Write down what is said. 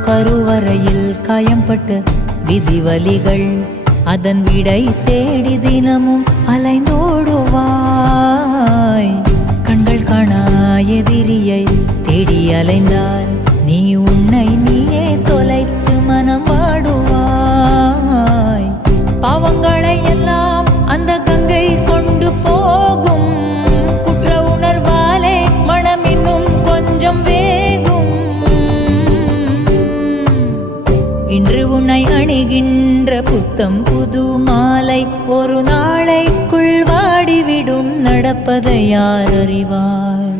கருவறையில் காயம்பட்ட விதிவலிகள் அதன் விடை தேடி தினமும் அலைந்தோடுவாய். கண்கள் காணா எதிரியை தேடி அலைந்தால் நீ உன்னை நீயே தொலைத்து மனம் வாடுவாய். பாவங்களை எல்லாம் அந்த கங்கை கொண்டு போகும். குற்ற உணர்வாலே மனம் இன்னும் கொஞ்சம் வேகும். இன்று உன்னை அணிகின்ற புத்தம் புது மாலை ஒரு நாளைக்குள் வாடிவிடும். நடப்பதை யார் அறிவார்?